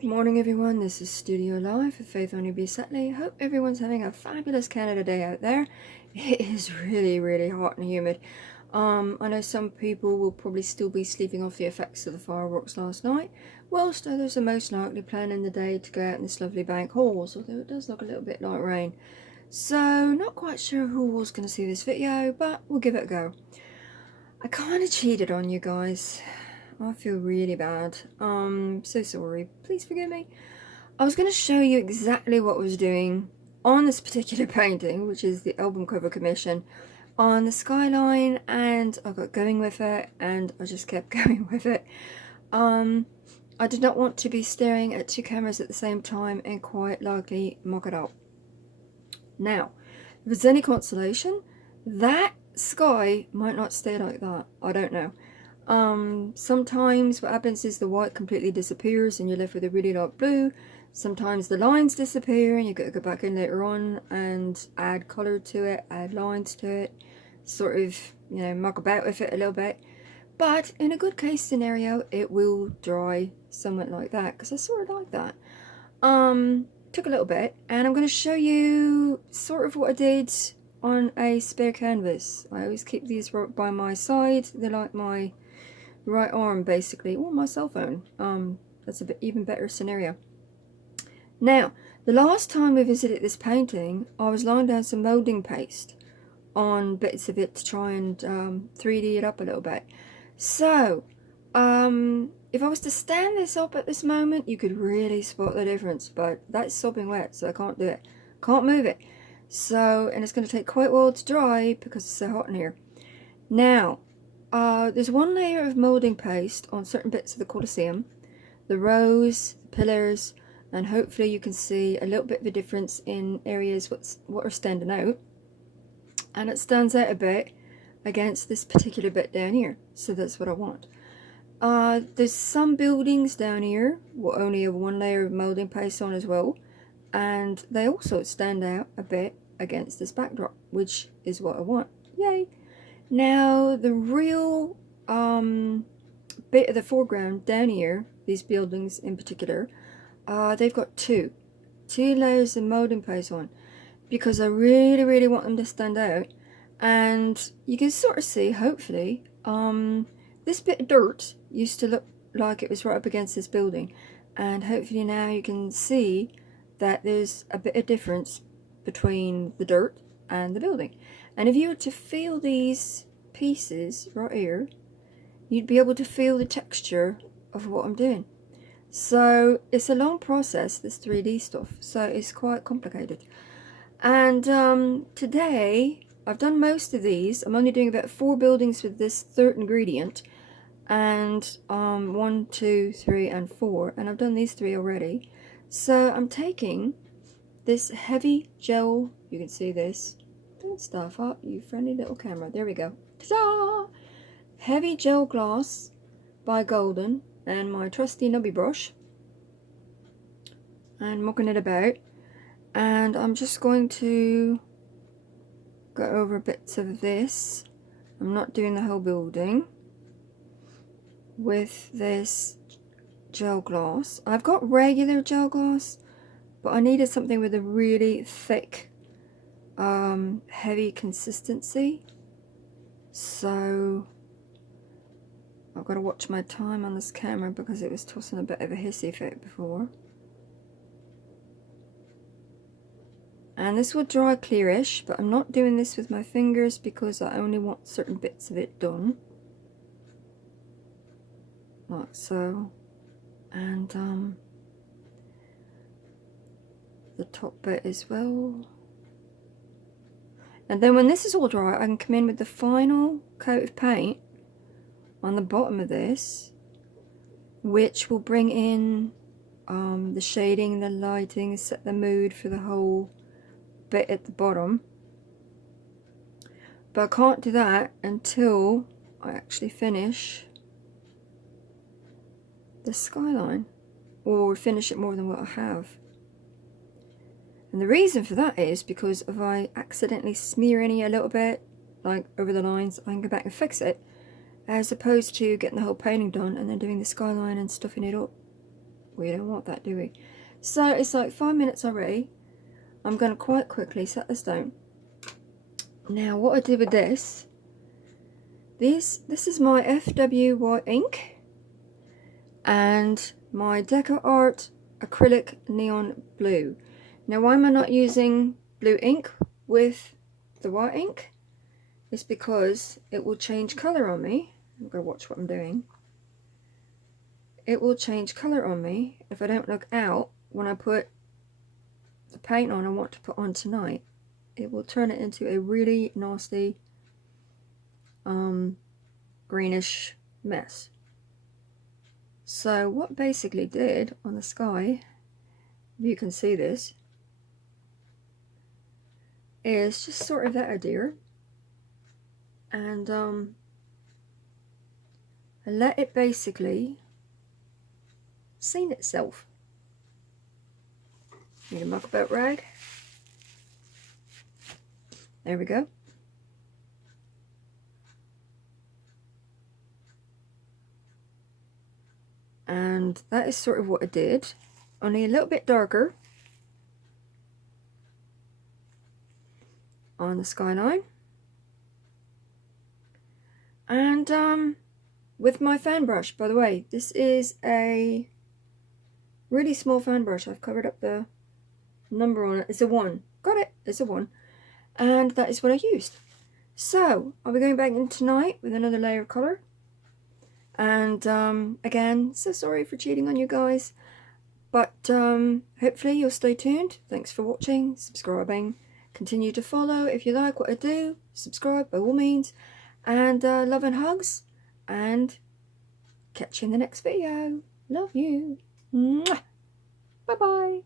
Good morning everyone, this is Studiolife with Faith on UB Setley. Hope everyone's having a fabulous Canada day out there. It is really hot and humid. I know some people will probably still be sleeping off the effects of the fireworks last night, whilst others are most likely planning the day to go out in this lovely bank halls, although it does look a little bit like rain. So not quite sure who was going to see this video, but we'll give it a go. I kind of cheated on you guys. I feel really bad. So sorry. Please forgive me. I was going to show you exactly what I was doing on this particular painting, which is the album cover commission, on the Skyline, and I got going with it, and I just kept going with it. I did not want to be staring at two cameras at the same time and quite likely muck it up. Now, if it's any consolation, that sky might not stay like that. I don't know. Sometimes what happens is the white completely disappears and you're left with a really light blue. Sometimes the lines disappear and you got to go back in later on and add colour to it, add lines to it, sort of, you know, muck about with it a little bit. But in a good case scenario, it will dry somewhat like that, because I sort of like that. Took a little bit, and I'm going to show you sort of what I did on a spare canvas. I always keep these right by my side. They're like my right arm basically, or my cell phone. That's a bit even better scenario. Now, the last time we visited this painting, I was laying down some moulding paste on bits of it to try and 3D it up a little bit. So, if I was to stand this up at this moment, you could really spot the difference, but that's sopping wet, so I can't do it. Can't move it. So, and it's going to take quite a while to dry because it's so hot in here. Now, there's one layer of moulding paste on certain bits of the Colosseum, the rows, the pillars, and hopefully you can see a little bit of a difference in areas what are standing out. And it stands out a bit against this particular bit down here, so that's what I want. There's some buildings down here will only have one layer of moulding paste on as well, and they also stand out a bit against this backdrop, which is what I want. Yay! Now the real bit of the foreground down here, these buildings in particular, they've got two layers of moulding paste on, because I really want them to stand out. And you can sort of see, hopefully, this bit of dirt used to look like it was right up against this building, and hopefully now you can see that there's a bit of difference between the dirt and the building. And if you were to feel these pieces right here, you'd be able to feel the texture of what I'm doing. So it's a long process, this 3D stuff, so it's quite complicated. And today I've done most of these. I'm only doing about 4 buildings with this third ingredient, and 1, 2, 3 and 4, and I've done these 3 already. So I'm taking this heavy gel, you can see this, don't stuff up, you friendly little camera, there we go, ta-da! Heavy gel glass by Golden, and my trusty nubby brush, and mucking it about, and I'm just going to go over bits of this. I'm not doing the whole building with this gel glass. I've got regular gel glass, but I needed something with a really thick heavy consistency, so I've got to watch my time on this camera because it was tossing a bit of a hissy fit before. And this will dry clearish, but I'm not doing this with my fingers because I only want certain bits of it done, like so. And the top bit as well. And then when this is all dry, I can come in with the final coat of paint on the bottom of this, which will bring in the shading, the lighting, set the mood for the whole bit at the bottom. But I can't do that until I actually finish the skyline, or finish it more than what I have. And the reason for that is because if I accidentally smear any a little bit, like over the lines, I can go back and fix it, as opposed to getting the whole painting done and then doing the skyline and stuffing it up. We don't want that, do we? So it's like 5 minutes already. I'm going to quite quickly set this down. Now what I did with this is my FWY ink and my Deco Art acrylic neon blue. Now why am I not using blue ink with the white ink? It's because it will change colour on me. I'm going to watch what I'm doing. It will change colour on me if I don't look out when I put the paint on I want to put on tonight. It will turn it into a really nasty greenish mess. So what basically did on the sky, if you can see this, is just sort of that idea, and I let it basically scene itself. Need a muck-about rag. There we go. And that is sort of what I did, only a little bit darker on the skyline. And with my fan brush, by the way, this is a really small fan brush. I've covered up the number on it. It's a 1. Got it, it's a 1. And that is what I used. So I'll be going back in tonight with another layer of colour. And again, so sorry for cheating on you guys, but hopefully you'll stay tuned. Thanks for watching, subscribing, continue to follow if you like what I do. Subscribe by all means, and love and hugs, and catch you in the next video. Love you. Mwah. Bye bye.